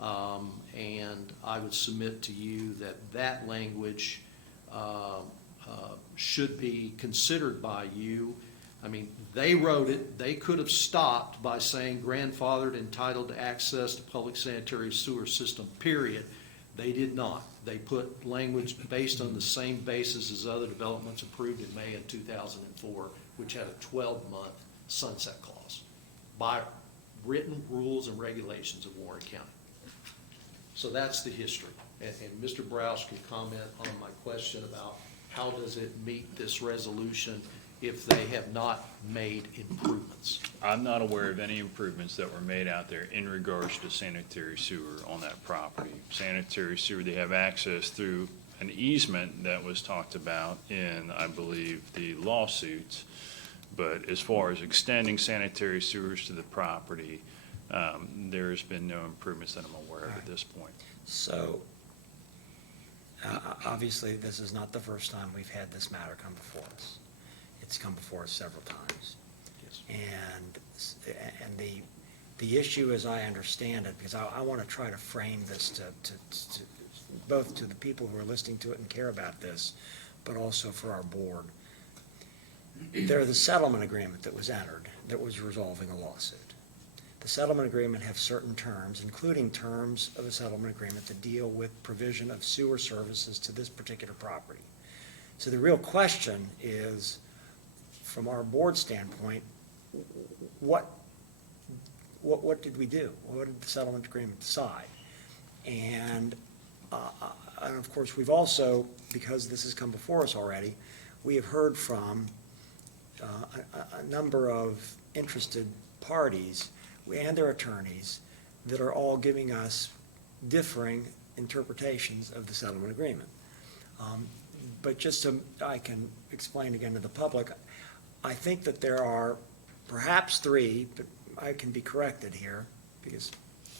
And I would submit to you that that language should be considered by you. I mean, they wrote it. They could have stopped by saying grandfathered, entitled to access to public sanitary sewer system, period. They did not. They put language based on the same basis as other developments approved in May of 2004, which had a 12-month sunset clause by written rules and regulations of Warren County. So that's the history. And Mr. Brouse can comment on my question about how does it meet this resolution if they have not made improvements. I'm not aware of any improvements that were made out there in regards to sanitary sewer on that property. Sanitary sewer, they have access through an easement that was talked about in, I believe, the lawsuits. But as far as extending sanitary sewers to the property, there's been no improvements that I'm aware of at this point. So, obviously, this is not the first time we've had this matter come before us. It's come before us several times. Yes. And the issue, as I understand it, because I want to try to frame this to both to the people who are listening to it and care about this, but also for our board. There's the settlement agreement that was entered that was resolving a lawsuit. The settlement agreement has certain terms, including terms of a settlement agreement that deal with provision of sewer services to this particular property. So the real question is, from our board standpoint, what did we do? What did the settlement agreement decide? And of course, we've also, because this has come before us already, we have heard from a number of interested parties and their attorneys that are all giving us differing interpretations of the settlement agreement. But just so I can explain again to the public, I think that there are perhaps three, but I can be corrected here because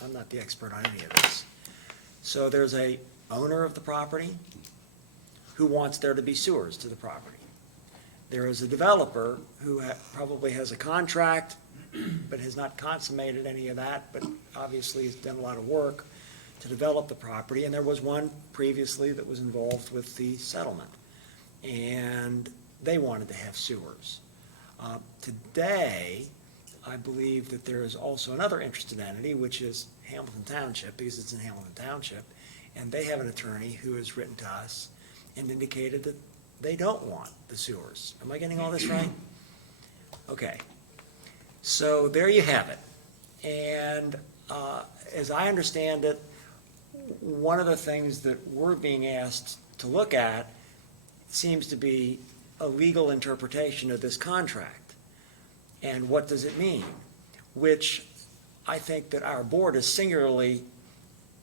I'm not the expert on any of this. So there's a owner of the property who wants there to be sewers to the property. There is a developer who probably has a contract but has not consummated any of that, but obviously has done a lot of work to develop the property. And there was one previously that was involved with the settlement, and they wanted to have sewers. Today, I believe that there is also another interested entity, which is Hamilton Township, because it's in Hamilton Township, and they have an attorney who has written to us and indicated that they don't want the sewers. Am I getting all this right? Okay. So there you have it. And as I understand it, one of the things that we're being asked to look at seems to be a legal interpretation of this contract. And what does it mean? Which I think that our board is singularly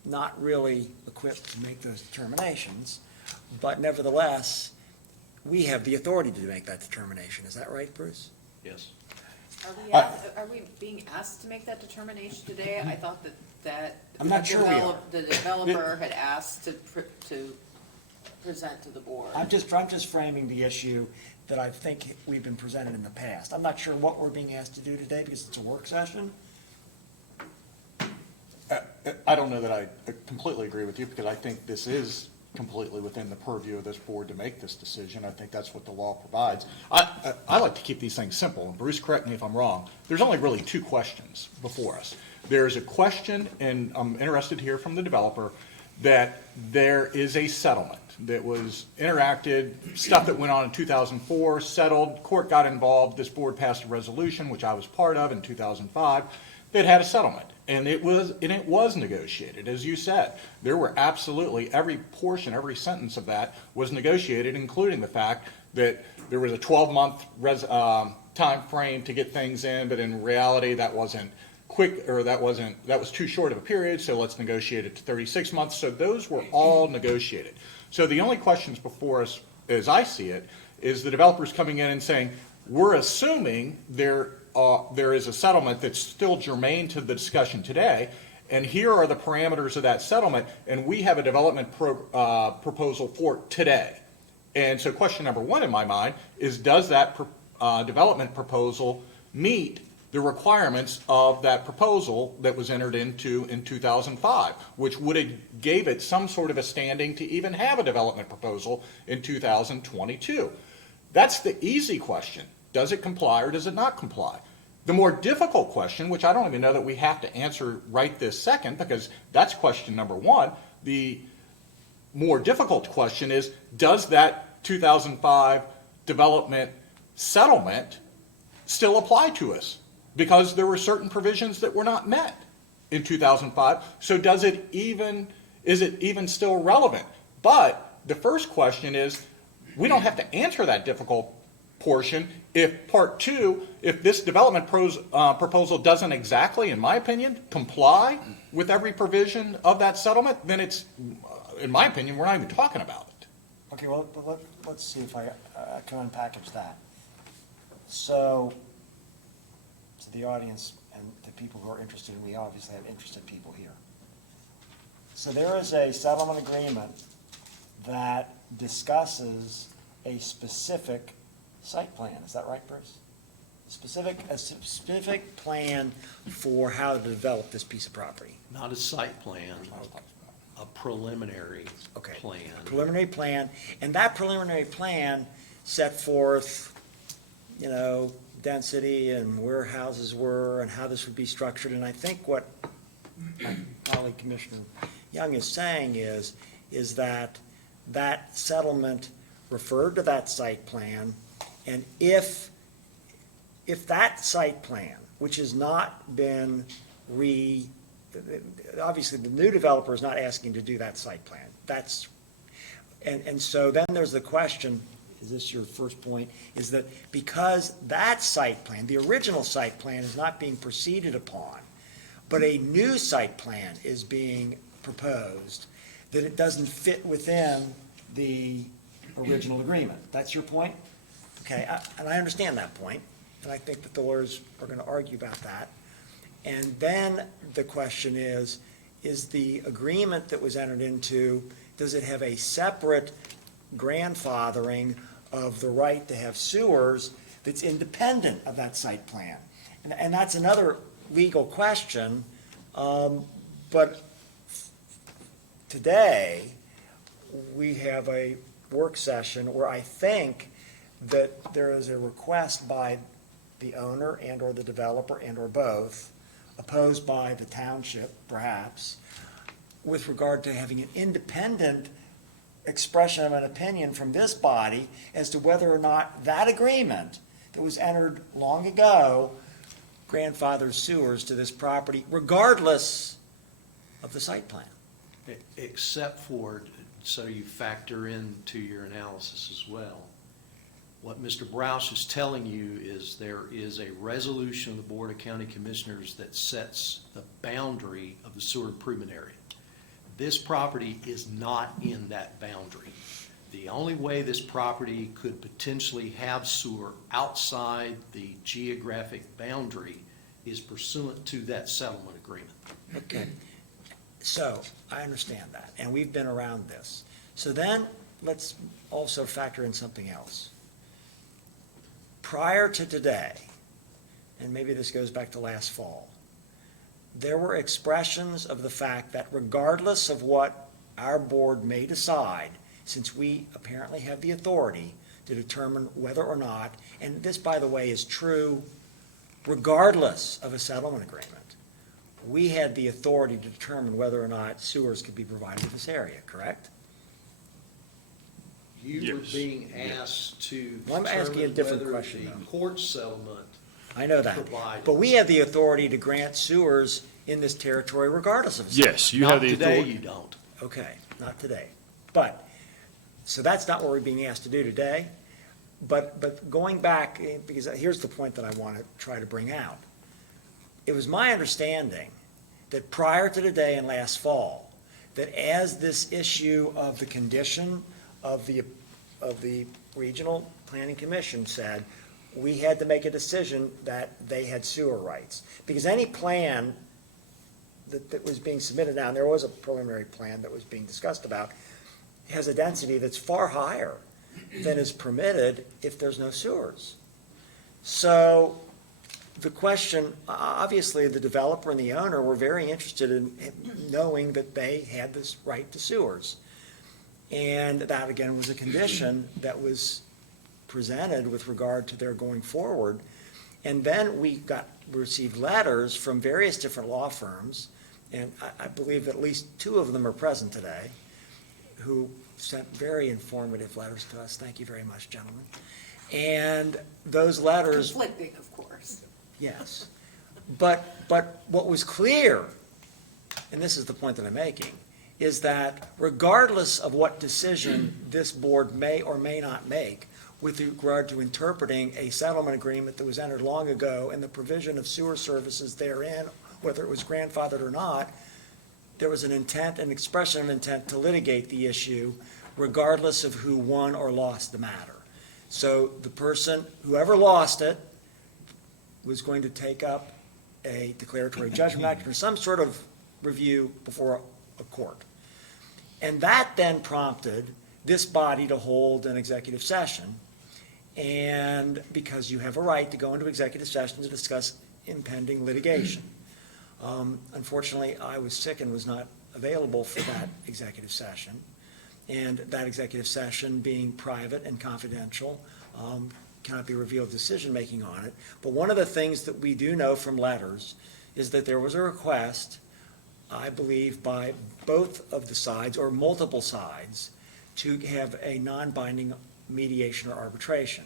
not really equipped to make those determinations, but nevertheless, we have the authority to make that determination. Is that right, Bruce? Yes. Are we being asked to make that determination today? I thought that I'm not sure we are. the developer had asked to present to the board. I'm just framing the issue that I think we've been presented in the past. I'm not sure what we're being asked to do today because it's a work session. I don't know that I completely agree with you, because I think this is completely within the purview of this board to make this decision. I think that's what the law provides. I like to keep these things simple, and Bruce, correct me if I'm wrong. There's only really two questions before us. There's a question, and I'm interested to hear from the developer, that there is a settlement that was interacted, stuff that went on in 2004, settled, court got involved, this board passed a resolution, which I was part of in 2005, that had a settlement. And it was negotiated, as you said. There were absolutely, every portion, every sentence of that was negotiated, including the fact that there was a 12-month time frame to get things in, but in reality, that wasn't quick, or that was too short of a period, so let's negotiate it to 36 months. So those were all negotiated. So the only questions before us, as I see it, is the developers coming in and saying, we're assuming there is a settlement that's still germane to the discussion today, and here are the parameters of that settlement, and we have a development proposal for today. And so question number one in my mind is, does that development proposal meet the requirements of that proposal that was entered into in 2005, which would have gave it some sort of a standing to even have a development proposal in 2022? That's the easy question. Does it comply or does it not comply? The more difficult question, which I don't even know that we have to answer right this second, because that's question number one. The more difficult question is, does that 2005 development settlement still apply to us? Because there were certain provisions that were not met in 2005. So is it even still relevant? But the first question is, we don't have to answer that difficult portion if part two, if this development proposal doesn't exactly, in my opinion, comply with every provision of that settlement, then it's, in my opinion, we're not even talking about it. Okay, well, let's see if I can unpackage that. So, to the audience and the people who are interested, we obviously have interested people here. So there is a settlement agreement that discusses a specific site plan. Is that right, Bruce? A specific plan for how to develop this piece of property. Not a site plan, a preliminary Okay. plan. Preliminary plan, and that preliminary plan set forth, density and where houses were and how this would be structured. And I think what my colleague Commissioner Young is saying is that that settlement referred to that site plan, and if that site plan, which has not been obviously the new developer is not asking to do that site plan. And so then there's the question, is this your first point, is that because that site plan, the original site plan, is not being proceeded upon, but a new site plan is being proposed, that it doesn't fit within the original agreement. That's your point? Okay, and I understand that point, and I think that the lawyers are going to argue about that. And then the question is the agreement that was entered into, does it have a separate grandfathering of the right to have sewers that's independent of that site plan? And that's another legal question, but today, we have a work session where I think that there is a request by the owner and/or the developer and/or both, opposed by the township perhaps, with regard to having an independent expression of an opinion from this body as to whether or not that agreement that was entered long ago grandfathers sewers to this property regardless of the site plan. Except for, so you factor into your analysis as well. What Mr. Brouse is telling you is there is a resolution of the Board of County Commissioners that sets the boundary of the sewer improvement area. This property is not in that boundary. The only way this property could potentially have sewer outside the geographic boundary is pursuant to that settlement agreement. Okay, so I understand that, and we've been around this. So then, let's also factor in something else. Prior to today, and maybe this goes back to last fall, there were expressions of the fact that regardless of what our board may decide, since we apparently have the authority to determine whether or not, and this, by the way, is true regardless of a settlement agreement, we had the authority to determine whether or not sewers could be provided in this area, correct? You were Yes. being asked to Well, I'm asking a determine different whether question, the though. court settlement I know that, provided. but we have the authority to grant sewers in this territory regardless of a settlement. Yes, you have the Not today, authority. you don't. Okay, not today. But, so that's not what we're being asked to do today. But going back, because here's the point that I want to try to bring out. It was my understanding that prior to today and last fall, that as this issue of the condition of the Regional Planning Commission said, we had to make a decision that they had sewer rights. Because any plan that was being submitted now, and there was a preliminary plan that was being discussed about, has a density that's far higher than is permitted if there's no sewers. So the question, obviously, the developer and the owner were very interested in knowing that they had this right to sewers. And that, again, was a condition that was presented with regard to their going forward. And then we received letters from various different law firms, and I believe at least two of them are present today, who sent very informative letters to us. Thank you very much, gentlemen. And those letters, Conflicting, of course. yes. But what was clear, and this is the point that I'm making, is that regardless of what decision this board may or may not make with regard to interpreting a settlement agreement that was entered long ago and the provision of sewer services therein, whether it was grandfathered or not, there was an intent, an expression of intent to litigate the issue regardless of who won or lost the matter. So the person, whoever lost it, was going to take up a declaratory judgment action or some sort of review before a court. And that then prompted this body to hold an executive session. And because you have a right to go into executive session to discuss impending litigation. Unfortunately, I was sick and was not available for that executive session. And that executive session, being private and confidential, cannot be revealed decision-making on it. But one of the things that we do know from letters is that there was a request, I believe, by both of the sides or multiple sides to have a non-binding mediation or arbitration.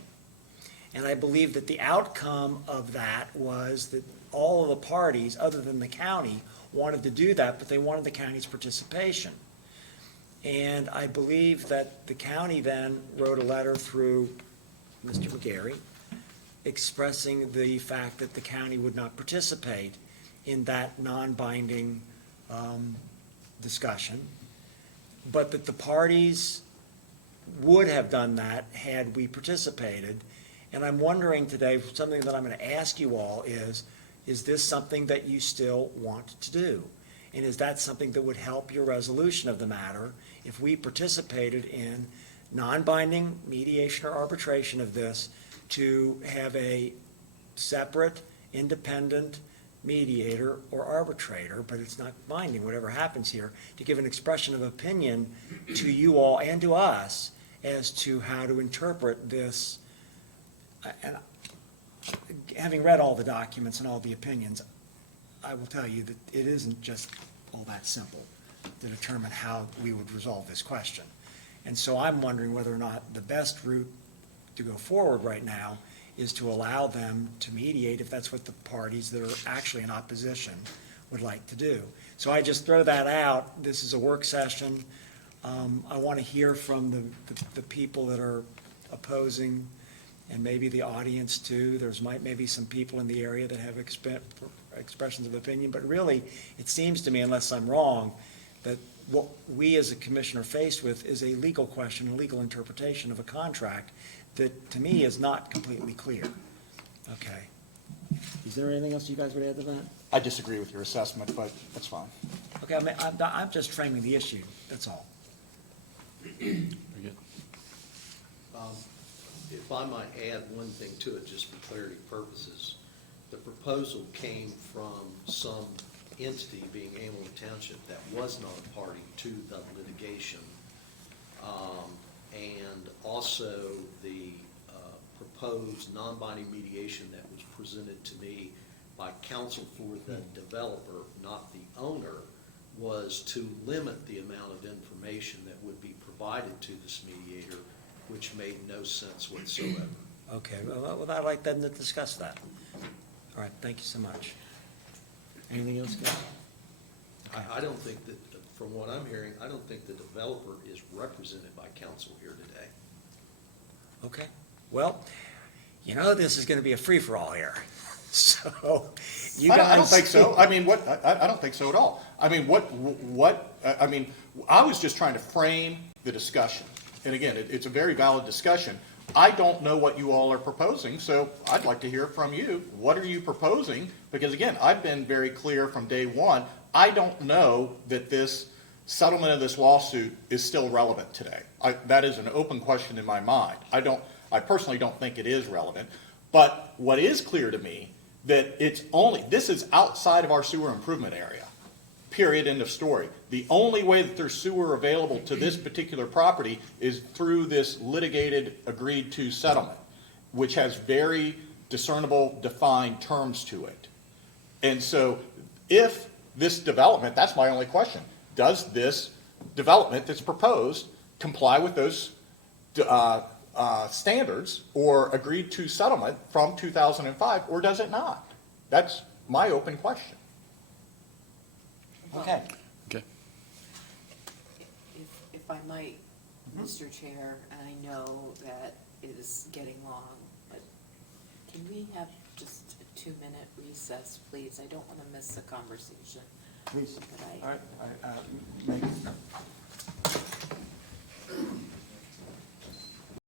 And I believe that the outcome of that was that all of the parties, other than the county, wanted to do that, but they wanted the county's participation. And I believe that the county then wrote a letter through Mr. McGarry expressing the fact that the county would not participate in that non-binding discussion, but that the parties would have done that had we participated. And I'm wondering today, something that I'm going to ask you all is this something that you still want to do? And is that something that would help your resolution of the matter if we participated in non-binding mediation or arbitration of this to have a separate, independent mediator or arbitrator, but it's not binding, whatever happens here, to give an expression of opinion to you all and to us as to how to interpret this. And having read all the documents and all the opinions, I will tell you that it isn't just all that simple to determine how we would resolve this question. And so I'm wondering whether or not the best route to go forward right now is to allow them to mediate if that's what the parties that are actually in opposition would like to do. So I just throw that out. This is a work session. I want to hear from the people that are opposing, and maybe the audience too. There's maybe some people in the area that have expressions of opinion, but really, it seems to me, unless I'm wrong, that what we as a commission are faced with is a legal question, a legal interpretation of a contract that, to me, is not completely clear. Okay. Is there anything else you guys would add to that? I disagree with your assessment, but that's fine. Okay, I'm just framing the issue, that's all. Very good. If I might add one thing to it, just for clarity purposes, the proposal came from some entity, being Hamilton Township, that was not a party to the litigation. And also the proposed non-binding mediation that was presented to me by counsel for the developer, not the owner, was to limit the amount of information that would be provided to this mediator, which made no sense whatsoever. Okay, well, I'd like them to discuss that. All right, thank you so much. Anything else, guys? I don't think that, from what I'm hearing, I don't think the developer is represented by counsel here today. Okay, well, you know, this is gonna be a free-for-all here, so you guys. I don't think so. I mean, I don't think so at all. I mean, I was just trying to frame the discussion. And again, it's a very valid discussion. I don't know what you all are proposing, so I'd like to hear from you. What are you proposing? Because again, I've been very clear from day one, I don't know that this settlement of this lawsuit is still relevant today. That is an open question in my mind. I personally don't think it is relevant. But what is clear to me, that this is outside of our sewer improvement area. Period, end of story. The only way that there's sewer available to this particular property is through this litigated, agreed-to settlement, which has very discernible, defined terms to it. And so if this development, that's my only question, does this development that's proposed comply with those standards or agreed-to settlement from 2005, or does it not? That's my open question. Okay. Okay. If I might, Mr. Chair, and I know that it is getting long, but can we have just a 2-minute recess, please? I don't want to miss the conversation. Please. But All right,